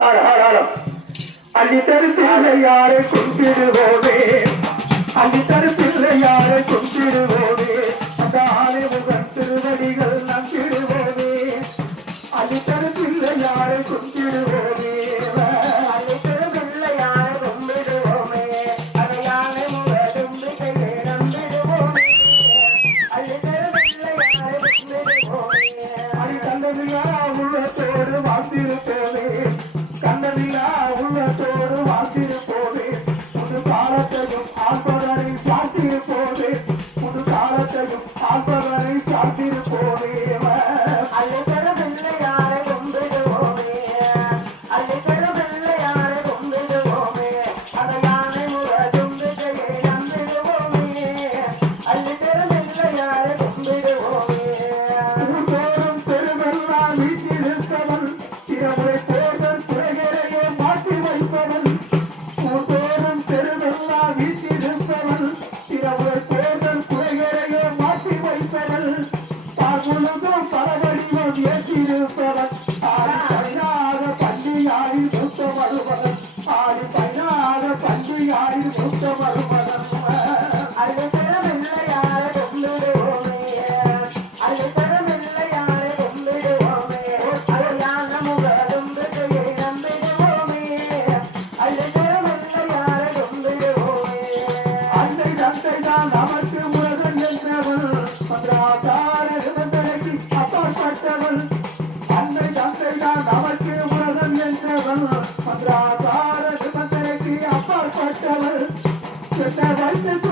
அள்ளி தருப்பில்லை யாரை பிள்ளையாரை அள்ளி அள்ளித்தரு யாரை கும்பிடுவோமே தந்தை தான் நமக்கு முருகன் என்றவன் மந்திராசார நிபந்தனைக்கு அப்பாற்பட்டவன் அன்னை தந்தை தான் நமக்கு முருகன் என்றவன் மந்திராசார நிபந்தனைக்கு அப்பாற்பட்டவன் பெற்ற வைத்து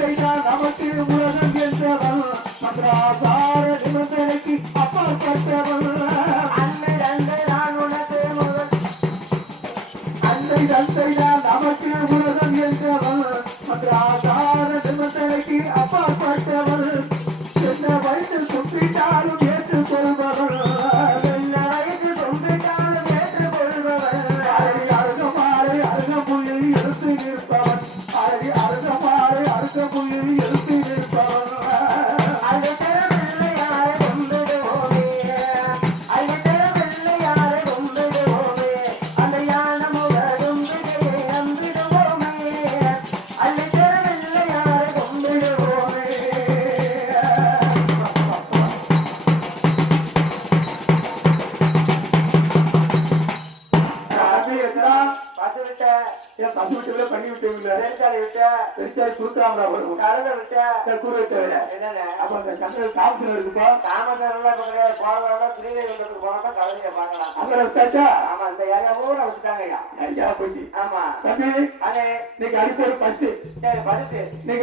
அன்னை தந்தை தான் நமக்கு உலகம் என்றவன் பார்த்து விட்ட, விட்ட, கழுதை விட்ட, என்னண்ணே? தாமதம்லாம் இப்ப கிடையாது. போறவங்க ஸ்ரீரங்கத்துக்கு போனாக்கா கழுதையை பார்க்கலாம். ஆமா, இந்த ஏரியா பூரா விட்டுட்டாங்க ஐயா. ஆமா. அண்ணே, சரி, படுத்து. நீங்க